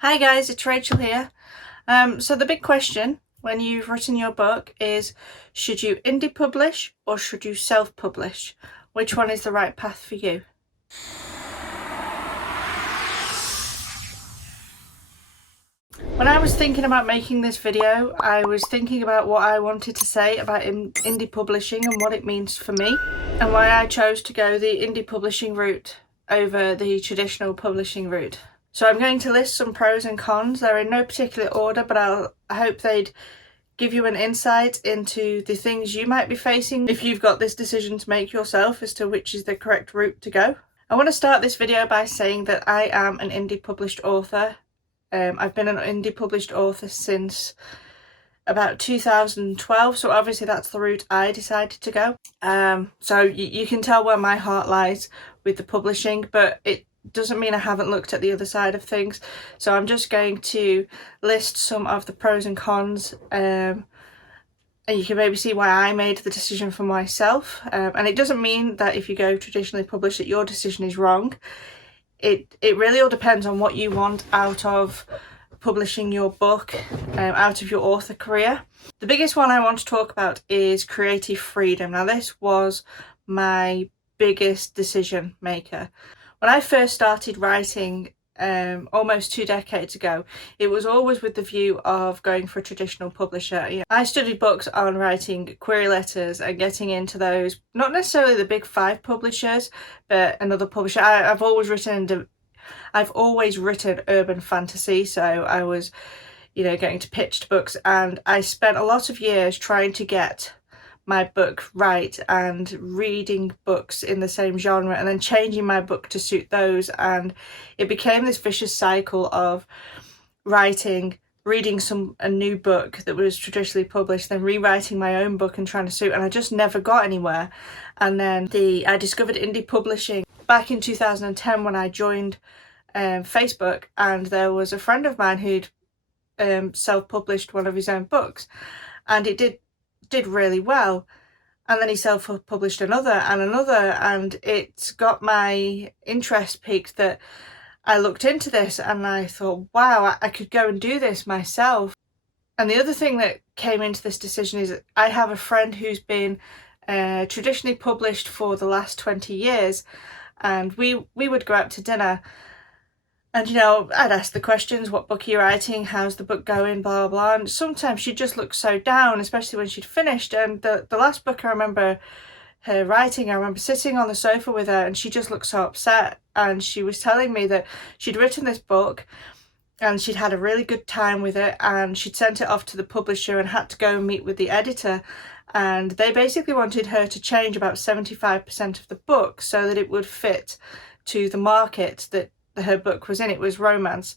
Hi guys, it's Rachel here. So the big question when you've written your book is, should you indie publish or should you self-publish? Which one is the right path for you? When I was thinking about making this video, I was thinking about what I wanted to say about indie publishing and what it means for me, and why I chose to go the indie publishing route over the traditional publishing route. So I'm going to list some pros and cons. They're in no particular order, but I hope they'd give you an insight into the things you might be facing if you've got this decision to make yourself as to which is the correct route to go. I want to start this video by saying that I am an indie published author. I've been an indie published author since about 2012, so obviously that's the route I decided to go. So you can tell where my heart lies with the publishing, but it doesn't mean I haven't looked at the other side of things. So I'm just going to list some of the pros and cons, and you can maybe see why I made the decision for myself. And it doesn't mean that if you go traditionally published that your decision is wrong. It really all depends on what you want out of publishing your book, out of your author career. The biggest one I want to talk about is creative freedom. Now this was my biggest decision maker. When I first started writing almost 2 decades ago, it was always with the view of going for a traditional publisher. I studied books on writing query letters and getting into those, not necessarily the big 5 publishers, but another publisher. I've always written urban fantasy, so I was, getting to pitched books, and I spent a lot of years trying to get my book right and reading books in the same genre and then changing my book to suit those, and it became this vicious cycle of reading a new book that was traditionally published, then rewriting my own book and trying to suit, and I just never got anywhere. And then I discovered indie publishing back in 2010 when I joined Facebook, and there was a friend of mine who'd self-published one of his own books, and it did really well, and then he self-published another, and it got my interest peaked that I looked into this and I thought, wow, I could go and do this myself. And the other thing that came into this decision is I have a friend who's been traditionally published for the last 20 years, and we would go out to dinner. And, I'd ask the questions, what book are you writing? How's the book going? Blah, blah, blah. And sometimes she'd just look so down, especially when she'd finished. And the last book I remember her writing, I remember sitting on the sofa with her and she just looked so upset. And she was telling me that she'd written this book and she'd had a really good time with it, and she'd sent it off to the publisher and had to go and meet with the editor. And they basically wanted her to change about 75% of the book so that it would fit to the market that her book was in. It was romance,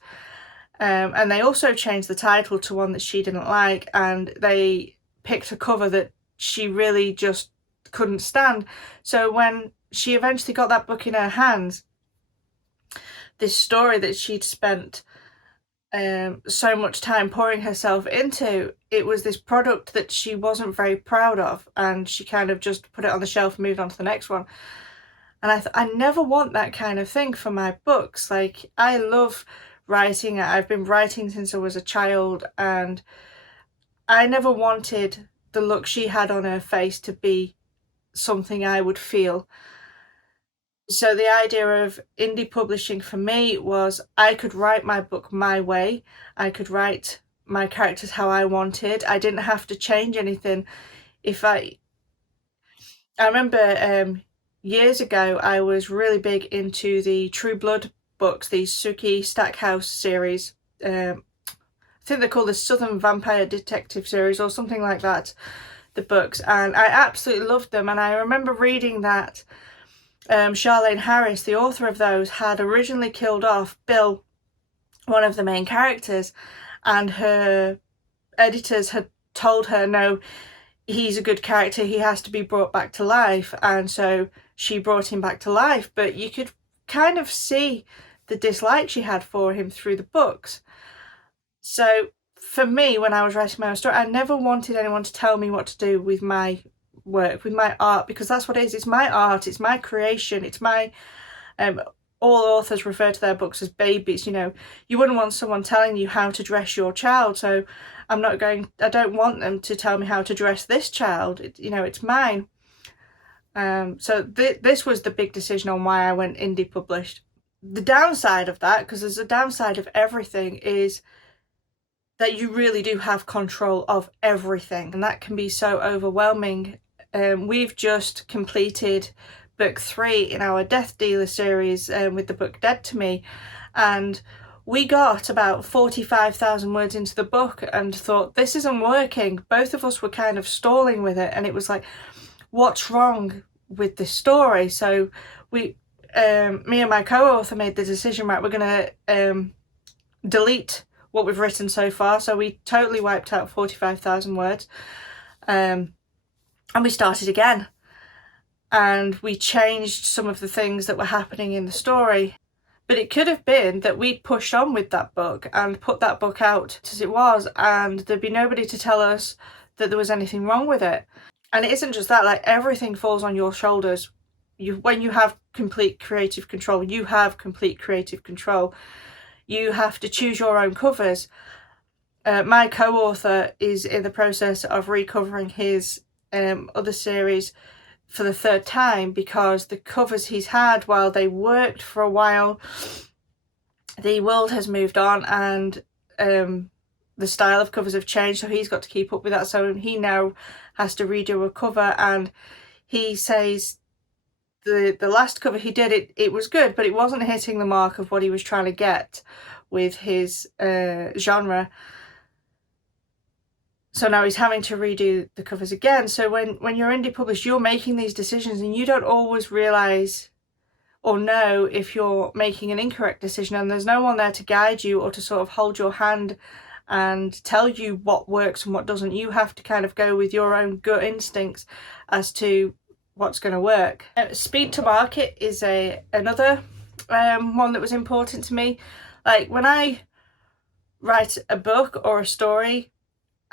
and they also changed the title to one that she didn't like, and they picked a cover that she really just couldn't stand. So when she eventually got that book in her hands, this story that she'd spent so much time pouring herself into, it was this product that she wasn't very proud of, and she kind of just put it on the shelf and moved on to the next one. And I never want that kind of thing for my books. Like, I love writing. I've been writing since I was a child, and I never wanted the look she had on her face to be something I would feel. So the idea of indie publishing for me was I could write my book my way. I could write my characters how I wanted. I didn't have to change anything. I remember years ago, I was really big into the True Blood books, the Sookie Stackhouse series. I think they're called the Southern Vampire Detective series or something like that, the books, and I absolutely loved them. And I remember reading that Charlaine Harris, the author of those, had originally killed off Bill, one of the main characters, and her editors had told her, no, he's a good character, he has to be brought back to life. And so she brought him back to life, but you could kind of see the dislike she had for him through the books. So for me, when I was writing my own story, I never wanted anyone to tell me what to do with my work, with my art, because that's what it is. It's my art, it's my creation, it's my all authors refer to their books as babies. You know, you wouldn't want someone telling you how to dress your child, so I don't want them to tell me how to dress this child. You know, it's mine. So this was the big decision on why I went indie published. The downside of that, because there's a downside of everything, is that you really do have control of everything, and that can be so overwhelming. We've just completed book 3 in our Death Dealer series with the book Dead to Me, and we got about 45,000 words into the book and thought, this isn't working. Both of us were kind of stalling with it, and it was like, what's wrong with this story? So me and my co-author made the decision, right, we're going to delete what we've written so far. So we totally wiped out 45,000 words, and we started again. And we changed some of the things that were happening in the story. But it could have been that we'd pushed on with that book and put that book out as it was, and there'd be nobody to tell us that there was anything wrong with it. And it isn't just that, like, everything falls on your shoulders. When you have complete creative control, you have complete creative control. You have to choose your own covers. My co-author is in the process of recovering his other series for the 3rd time, because the covers he's had, while they worked for a while, the world has moved on, and the style of covers have changed, so he's got to keep up with that. So he now has to redo a cover, and he says the last cover he did, it was good, but it wasn't hitting the mark of what he was trying to get with his genre. So now he's having to redo the covers again. So when you're indie published, you're making these decisions, and you don't always realise or know if you're making an incorrect decision, and there's no one there to guide you or to sort of hold your hand and tell you what works and what doesn't. You have to kind of go with your own gut instincts as to what's going to work. Speed to market is another one that was important to me. Like, when I write a book or a story,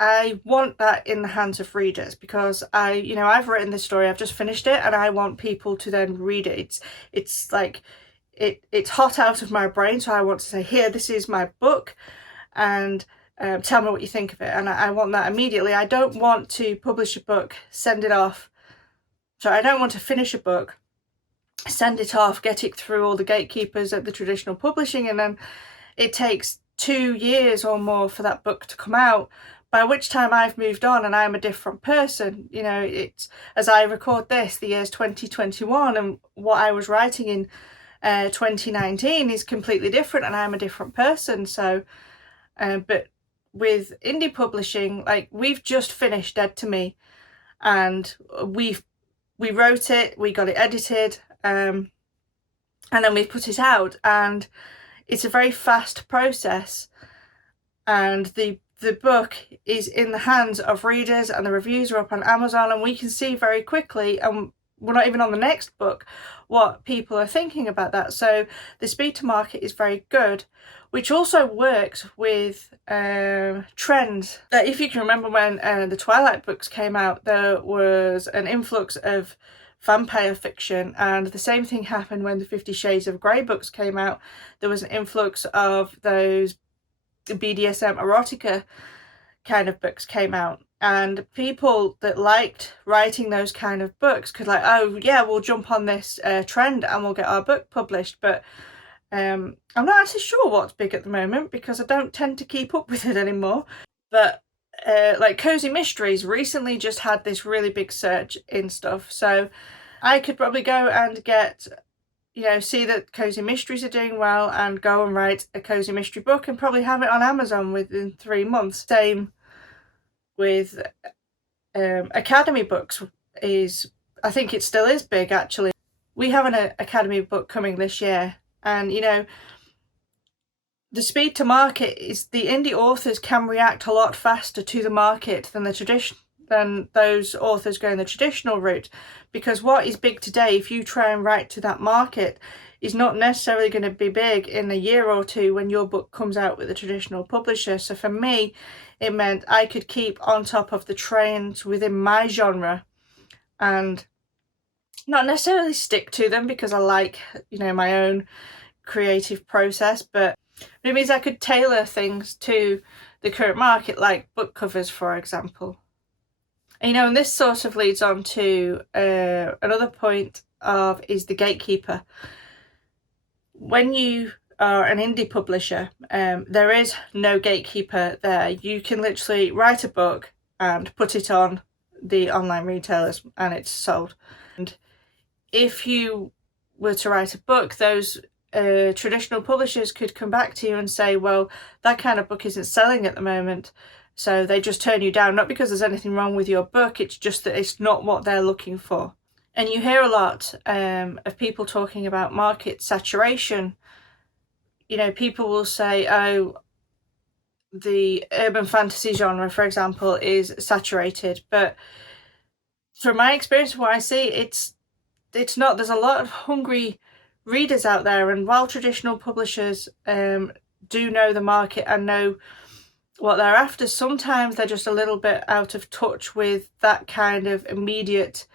I want that in the hands of readers, because I've written this story, I've just finished it, and I want people to then read it. It's like, it's hot out of my brain, so I want to say, here, this is my book, and tell me what you think of it. And I want that immediately. I don't want to publish a book, send it off. So I don't want to finish a book, send it off, get it through all the gatekeepers at the traditional publishing, and then it takes 2 years or more for that book to come out, by which time I've moved on and I'm a different person. You know, it's, as I record this, the year's 2021, and what I was writing in 2019 is completely different, and I'm a different person. So, but with indie publishing, like, we've just finished Dead to Me, and we wrote it, we got it edited, and then we put it out, and it's a very fast process, and the book is in the hands of readers, and the reviews are up on Amazon, and we can see very quickly, and we're not even on the next book, what people are thinking about that. So the speed to market is very good, which also works with trends. If you can remember when the Twilight books came out, there was an influx of vampire fiction, and the same thing happened when the 50 Shades of Grey books came out. There was an influx of those BDSM erotica kind of books came out, and people that liked writing those kind of books could, like, oh yeah, we'll jump on this trend and we'll get our book published. But I'm not actually sure what's big at the moment, because I don't tend to keep up with it anymore. But like cozy mysteries recently just had this really big surge in stuff, so I could probably go and get, see that cozy mysteries are doing well and go and write a cozy mystery book and probably have it on Amazon within 3 months. Same with academy books. I think it still is big, actually. We have an academy book coming this year, and the speed to market is the indie authors can react a lot faster to the market than those authors going the traditional route, because what is big today, if you try and write to that market, is not necessarily going to be big in a year or two when your book comes out with a traditional publisher. So for me, it meant I could keep on top of the trends within my genre and not necessarily stick to them, because I like, my own creative process, but it means I could tailor things to the current market, like book covers, for example. And, and this sort of leads on to another point is the gatekeeper. When you are an indie publisher, there is no gatekeeper there. You can literally write a book and put it on the online retailers and it's sold. And if you were to write a book, those traditional publishers could come back to you and say, well, that kind of book isn't selling at the moment, so they just turn you down, not because there's anything wrong with your book, it's just that it's not what they're looking for. And you hear a lot of people talking about market saturation. People will say, oh, the urban fantasy genre, for example, is saturated, but from my experience, what I see, it's not. There's a lot of hungry readers out there, and while traditional publishers do know the market and know what they're after, sometimes they're just a little bit out of touch with that kind of immediate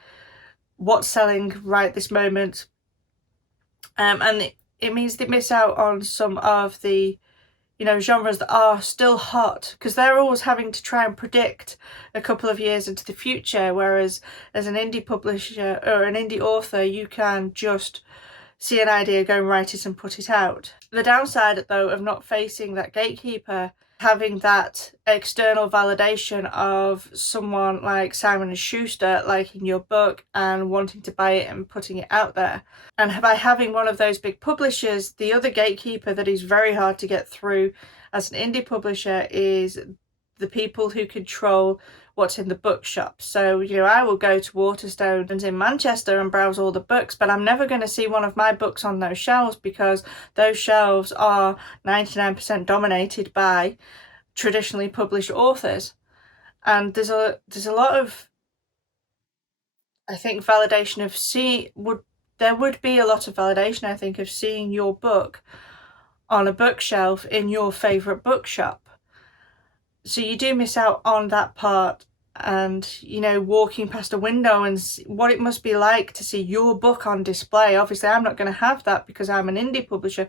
what's selling right this moment, and it means they miss out on some of the genres that are still hot, because they're always having to try and predict a couple of years into the future, whereas as an indie publisher or an indie author, you can just see an idea, go and write it and put it out. The downside, though, of not facing that gatekeeper, having that external validation of someone like Simon & Schuster liking your book and wanting to buy it and putting it out there. And by having one of those big publishers, the other gatekeeper that is very hard to get through as an indie publisher is the people who control what's in the bookshop. So, I will go to Waterstones in Manchester and browse all the books, but I'm never going to see one of my books on those shelves, because those shelves are 99% dominated by traditionally published authors. And there's a lot of, I think, validation of there would be a lot of validation, I think, of seeing your book on a bookshelf in your favourite bookshop. So you do miss out on that part, and walking past a window and what it must be like to see your book on display. Obviously I'm not going to have that because I'm an indie publisher.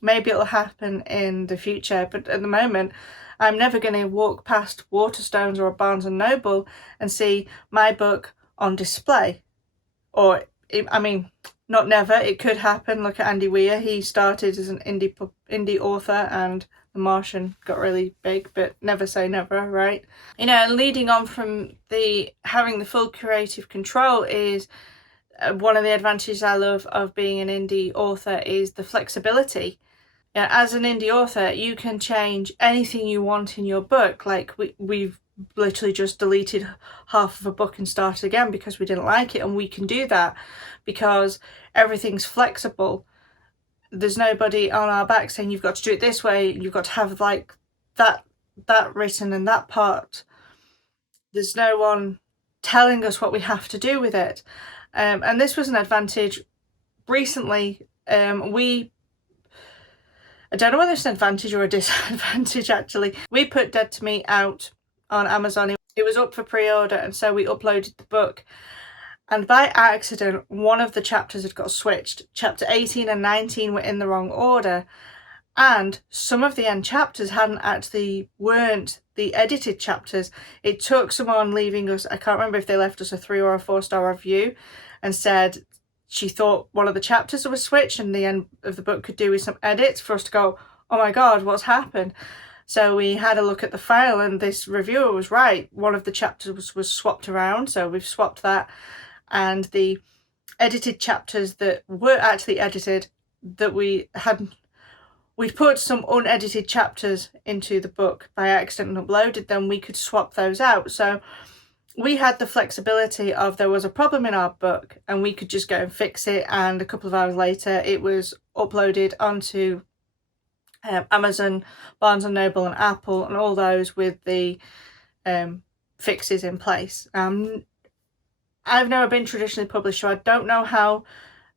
Maybe it'll happen in the future, but at the moment I'm never going to walk past Waterstones or a Barnes and Noble and see my book on display. Or not never, it could happen. Look at Andy Weir, he started as an indie author and The Martian got really big, but never say never, right? Leading on from having the full creative control is one of the advantages I love of being an indie author is the flexibility. As an indie author, you can change anything you want in your book. Like we've literally just deleted half of a book and started again because we didn't like it, and we can do that because everything's flexible. There's nobody on our back saying you've got to do it this way, you've got to have like that written and that part. There's no one telling us what we have to do with it, and this was an advantage recently. I don't know whether it's an advantage or a disadvantage actually. We put Dead to Me out on Amazon. It was up for pre-order, and so we uploaded the book. And by accident, one of the chapters had got switched. Chapter 18 and 19 were in the wrong order. And some of the end chapters weren't the edited chapters. It took someone leaving us, I can't remember if they left us a 3 or a 4-star review, and said she thought one of the chapters was switched and the end of the book could do with some edits, for us to go, oh my God, what's happened? So we had a look at the file, and this reviewer was right. One of the chapters was swapped around, so we've swapped that. And the edited chapters that were actually edited, that we'd put some unedited chapters into the book by accident and uploaded them, we could swap those out. So we had the flexibility of, there was a problem in our book and we could just go and fix it, and a couple of hours later it was uploaded onto Amazon, Barnes and Noble and Apple and all those with the fixes in place. I've never been traditionally published, so I don't know how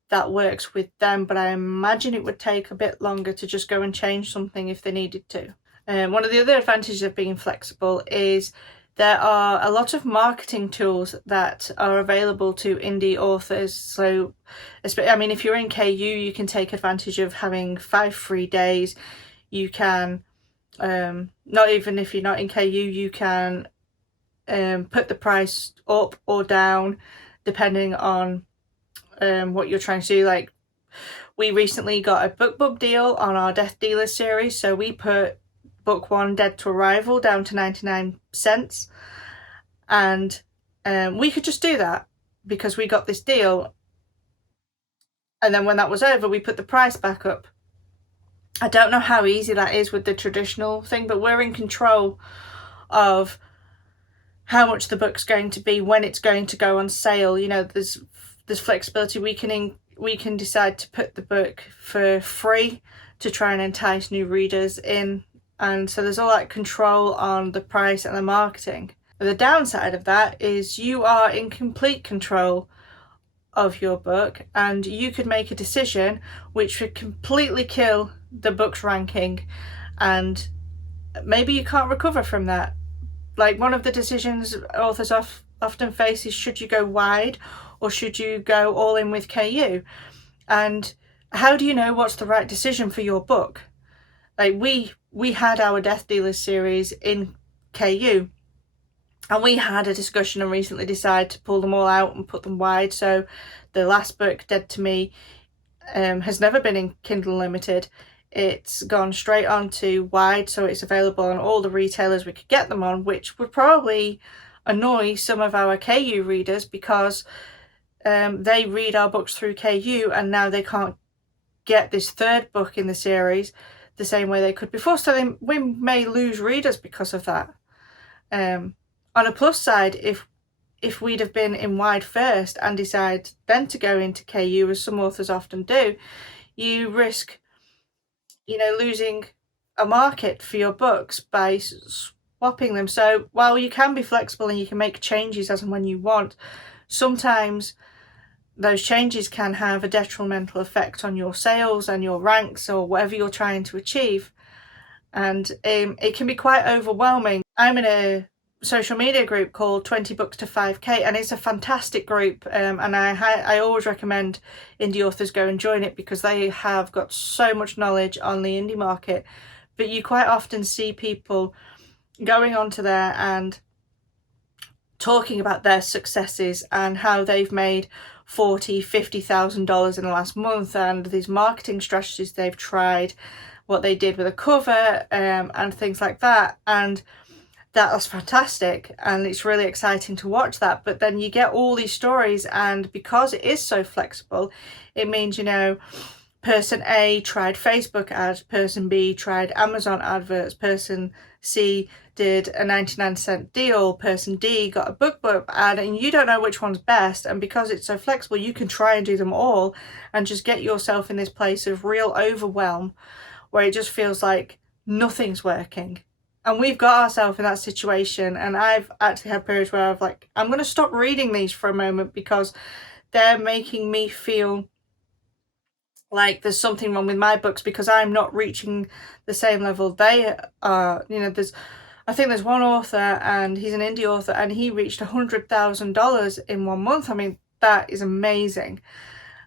that works with them, but I imagine it would take a bit longer to just go and change something if they needed to. One of the other advantages of being flexible is there are a lot of marketing tools that are available to indie authors. So, I mean, if you're in KU, you can take advantage of having 5 free days. You can, not even if you're not in KU, you can put the price up or down depending on what you're trying to do. Like, we recently got a BookBub deal on our Death Dealer series, so we put book 1, Dead to Arrival, down to 99 cents, and we could just do that because we got this deal, and then when that was over we put the price back up. I don't know how easy that is with the traditional thing, but we're in control of how much the book's going to be, when it's going to go on sale. You know, there's flexibility. We can decide to put the book for free to try and entice new readers in, and so there's all that control on the price and the marketing. The downside of that is you are in complete control of your book, and you could make a decision which would completely kill the book's ranking, and maybe you can't recover from that. Like, one of the decisions authors often face is, should you go wide or should you go all in with KU? And how do you know what's the right decision for your book? Like, we had our Death Dealers series in KU, and we had a discussion and recently decided to pull them all out and put them wide. So the last book, Dead to Me, has never been in Kindle Unlimited. It's gone straight on to wide, so it's available on all the retailers we could get them on, which would probably annoy some of our KU readers because they read our books through KU and now they can't get this third book in the series the same way they could before. So we may lose readers because of that. On a plus side, if we'd have been in wide first and decide then to go into KU, as some authors often do, you risk, you know, losing a market for your books by swapping them. So while you can be flexible and you can make changes as and when you want, sometimes those changes can have a detrimental effect on your sales and your ranks or whatever you're trying to achieve, and it can be quite overwhelming. I'm in a social media group called 20 Books to 5k, and it's a fantastic group, and I always recommend indie authors go and join it because they have got so much knowledge on the indie market. But you quite often see people going onto there and talking about their successes and how they've made $40,000-$50,000 in the last month, and these marketing strategies they've tried, what they did with a cover, and things like that. And that was fantastic, and it's really exciting to watch that. But then you get all these stories, and because it is so flexible, it means, you know, person A tried Facebook ads, person B tried Amazon adverts, person C did a 99-cent deal, person D got a BookBub ad, and you don't know which one's best. And because it's so flexible, you can try and do them all and just get yourself in this place of real overwhelm where it just feels like nothing's working. And we've got ourselves in that situation, and I've actually had periods where I've like, I'm going to stop reading these for a moment because they're making me feel like there's something wrong with my books because I'm not reaching the same level they are. You know, I think there's one author, and he's an indie author, and he reached $100,000 in 1 month. I mean, that is amazing.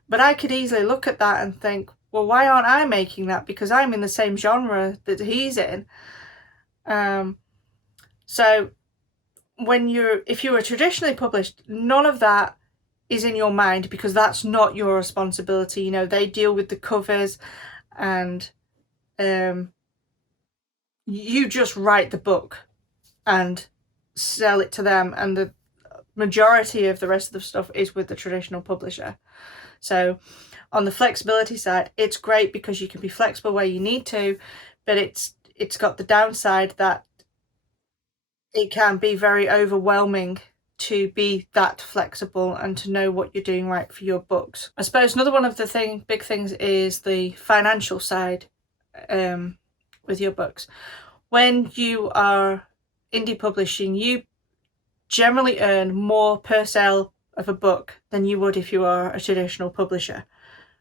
But I could easily look at that and think, well, why aren't I making that? Because I'm in the same genre that he's in. So if you were traditionally published, none of that is in your mind because that's not your responsibility. You know, they deal with the covers, and you just write the book and sell it to them, and the majority of the rest of the stuff is with the traditional publisher. So on the flexibility side, it's great because you can be flexible where you need to, but it's got the downside that it can be very overwhelming to be that flexible and to know what you're doing right for your books. I suppose another one of the big things is the financial side with your books. When you are indie publishing, you generally earn more per sale of a book than you would if you are a traditional publisher.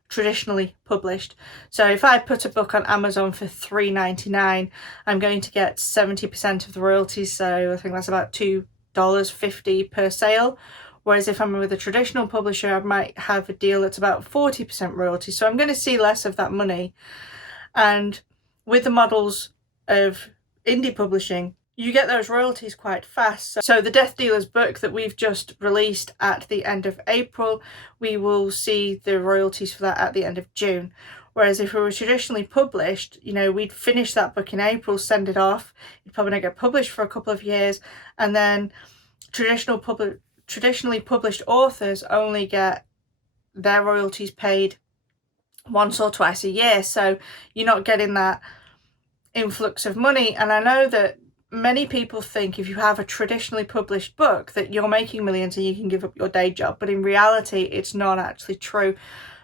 traditionally published. So if I put a book on Amazon for $3.99, I'm going to get 70% of the royalties, so I think that's about $2.50 per sale. Whereas if I'm with a traditional publisher, I might have a deal that's about 40% royalty. So I'm going to see less of that money. And with the models of indie publishing, you get those royalties quite fast. So the Death Dealer's book that we've just released at the end of April, we will see the royalties for that at the end of June. Whereas if we were traditionally published, you know, we'd finish that book in April, send it off, it'd probably not get published for a couple of years, and then traditionally published authors only get their royalties paid once or twice a year, so you're not getting that influx of money. And I know that many people think if you have a traditionally published book that you're making millions and you can give up your day job, but in reality it's not actually true.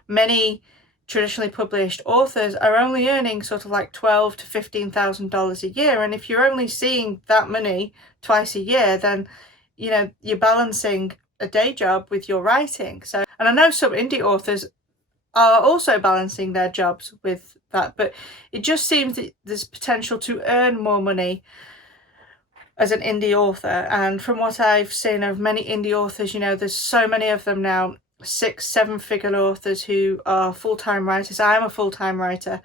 Many traditionally published authors are only earning sort of like $12,000 to $15,000 a year, and if you're only seeing that money twice a year, then you know you're balancing a day job with your writing. So, and I know some indie authors are also balancing their jobs with that, but it just seems that there's potential to earn more money as an indie author. And from what I've seen of many indie authors, you know, there's so many of them now, 6-7 figure authors who are full-time writers. I'm a full-time writer,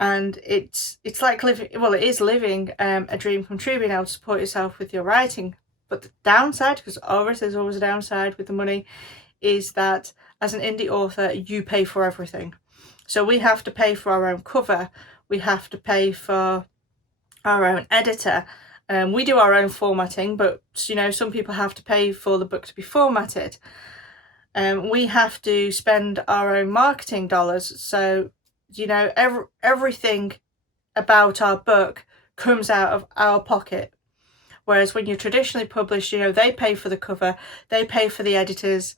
and it's like living, well, it is living a dream come true, being able to support yourself with your writing. But the downside, because there's always a downside with the money, is that as an indie author you pay for everything. So we have to pay for our own cover, we have to pay for our own editor, we do our own formatting, but you know, some people have to pay for the book to be formatted. We have to spend our own marketing dollars, so you know, everything about our book comes out of our pocket. Whereas when you're traditionally published, you know, they pay for the cover, they pay for the editors.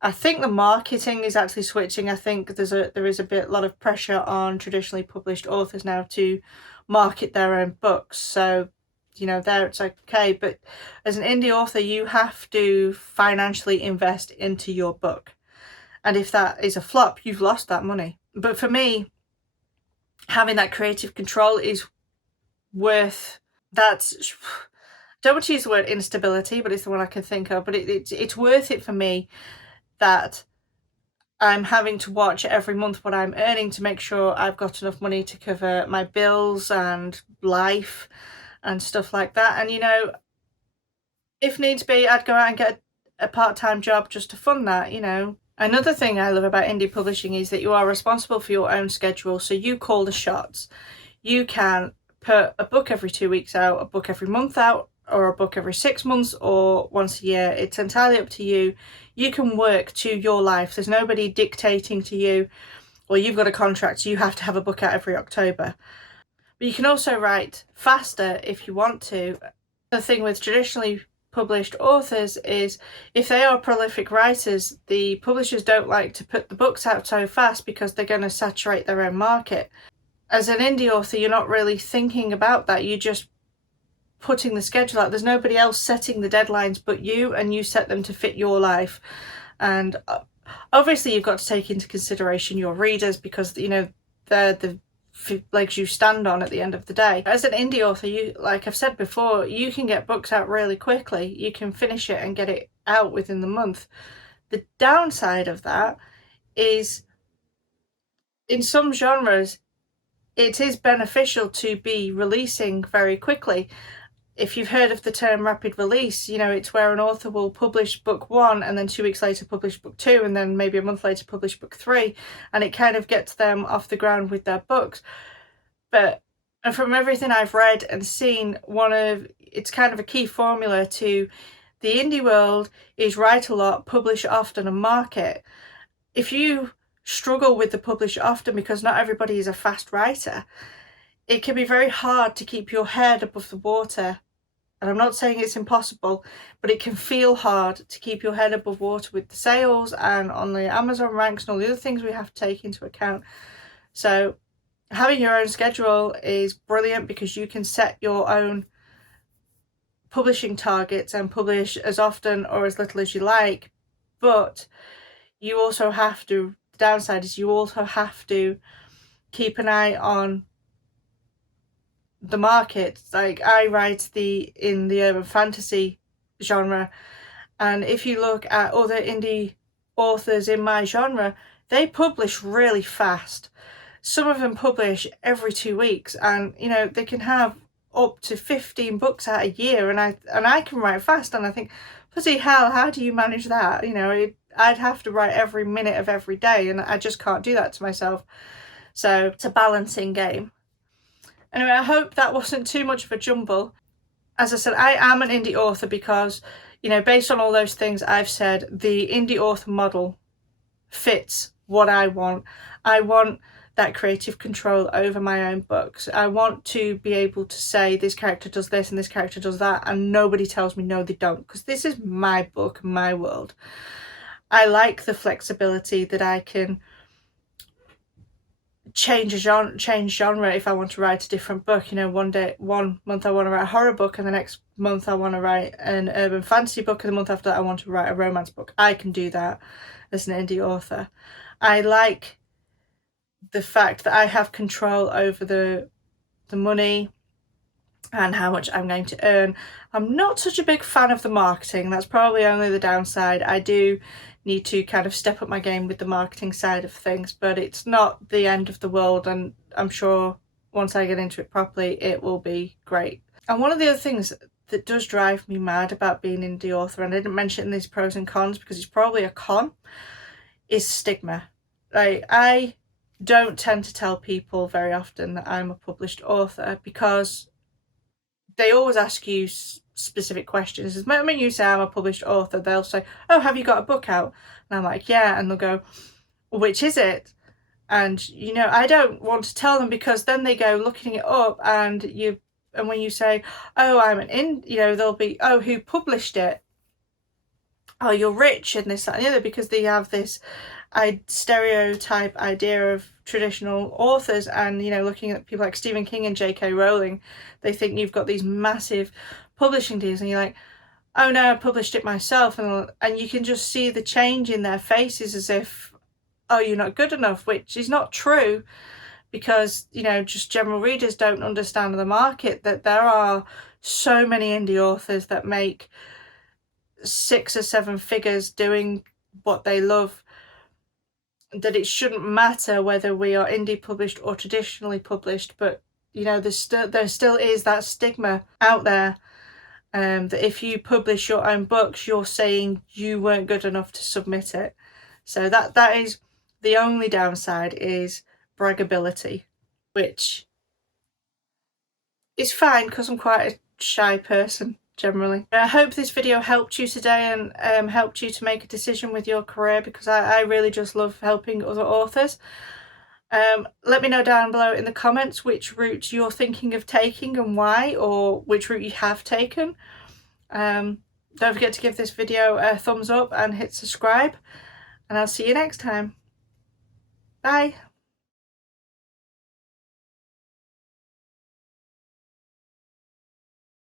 I think the marketing is actually switching. I think there is a lot of pressure on traditionally published authors now to market their own books. So, you know, there it's like, okay, but as an indie author, you have to financially invest into your book. And if that is a flop, you've lost that money. But for me, having that creative control is worth that. Don't want to use the word instability, but it's the one I can think of. But it's worth it for me that I'm having to watch every month what I'm earning to make sure I've got enough money to cover my bills and life and stuff like that. And you know, if needs be, I'd go out and get a part-time job just to fund that, you know. Another thing I love about indie publishing is that you are responsible for your own schedule, so you call the shots. You can put a book every 2 weeks out, a book every month out, or a book every 6 months, or once a year. It's entirely up to you. You can work to your life. There's nobody dictating to you, or you've got a contract, so you have to have a book out every October. But you can also write faster if you want to. The thing with traditionally published authors is if they are prolific writers, the publishers don't like to put the books out so fast because they're going to saturate their own market. As an indie author, you're not really thinking about that. You're just putting the schedule out. There's nobody else setting the deadlines but you, and you set them to fit your life. And obviously you've got to take into consideration your readers, because you know they're the legs you stand on at the end of the day. As an indie author, you, like I've said before, you can get books out really quickly. You can finish it and get it out within the month. The downside of that is in some genres it is beneficial to be releasing very quickly. If you've heard of the term rapid release, you know, it's where an author will publish book 1 and then 2 weeks later publish book 2 and then maybe a month later publish book 3, and it kind of gets them off the ground with their books. But from everything I've read and seen, it's kind of a key formula to the indie world is write a lot, publish often, and market. If you struggle with the publish often because not everybody is a fast writer, it can be very hard to keep your head above the water. And I'm not saying it's impossible, but it can feel hard to keep your head above water with the sales and on the Amazon ranks and all the other things we have to take into account. So having your own schedule is brilliant because you can set your own publishing targets and publish as often or as little as you like, but you also have to downside is you also have to keep an eye on the market. Like, I write in the urban fantasy genre, and if you look at other indie authors in my genre, they publish really fast. Some of them publish every 2 weeks, and you know, they can have up to 15 books out a year, and I can write fast, and I think, bloody hell, how do you manage that? You know, I'd have to write every minute of every day, and I just can't do that to myself. So it's a balancing game. Anyway, I hope that wasn't too much of a jumble. As I said, I am an indie author because, you know, based on all those things I've said, the indie author model fits what I want. I want that creative control over my own books. I want to be able to say this character does this and this character does that, and nobody tells me no they don't, because this is my book, my world. I like the flexibility that I can change genre if I want to write a different book. You know, one month I want to write a horror book, and the next month I want to write an urban fantasy book, and the month after that I want to write a romance book. I can do that as an indie author. I like the fact that I have control over the money and how much I'm going to earn. I'm not such a big fan of the marketing. That's probably only the downside. I do need to kind of step up my game with the marketing side of things, but it's not the end of the world, and I'm sure once I get into it properly it will be great. And one of the other things that does drive me mad about being an indie author, and I didn't mention it in these pros and cons because it's probably a con, is stigma. Like, I don't tend to tell people very often that I'm a published author because they always ask you specific questions. When you say I'm a published author, they'll say, oh, have you got a book out? And I'm like, yeah. And they'll go, which is it? And, you know, I don't want to tell them, because then they go looking it up, and when you say, oh, you know, they'll be, oh, who published it? Oh, you're rich and this, that and the other, because they have this stereotype idea of traditional authors, and, you know, looking at people like Stephen King and J.K. Rowling, they think you've got these massive publishing deals, and you're like, oh no, I published it myself, and you can just see the change in their faces, as if, oh, you're not good enough, which is not true, because, you know, just general readers don't understand the market, that there are so many indie authors that make 6 or 7 figures doing what they love, that it shouldn't matter whether we are indie published or traditionally published. But, you know, there still is that stigma out there, that if you publish your own books, you're saying you weren't good enough to submit it. So that is the only downside, is braggability, which is fine because I'm quite a shy person generally. I hope this video helped you today, and helped you to make a decision with your career, because I really just love helping other authors. Let me know down below in the comments which route you're thinking of taking and why, or which route you have taken. Don't forget to give this video a thumbs up and hit subscribe, and I'll see you next time. Bye!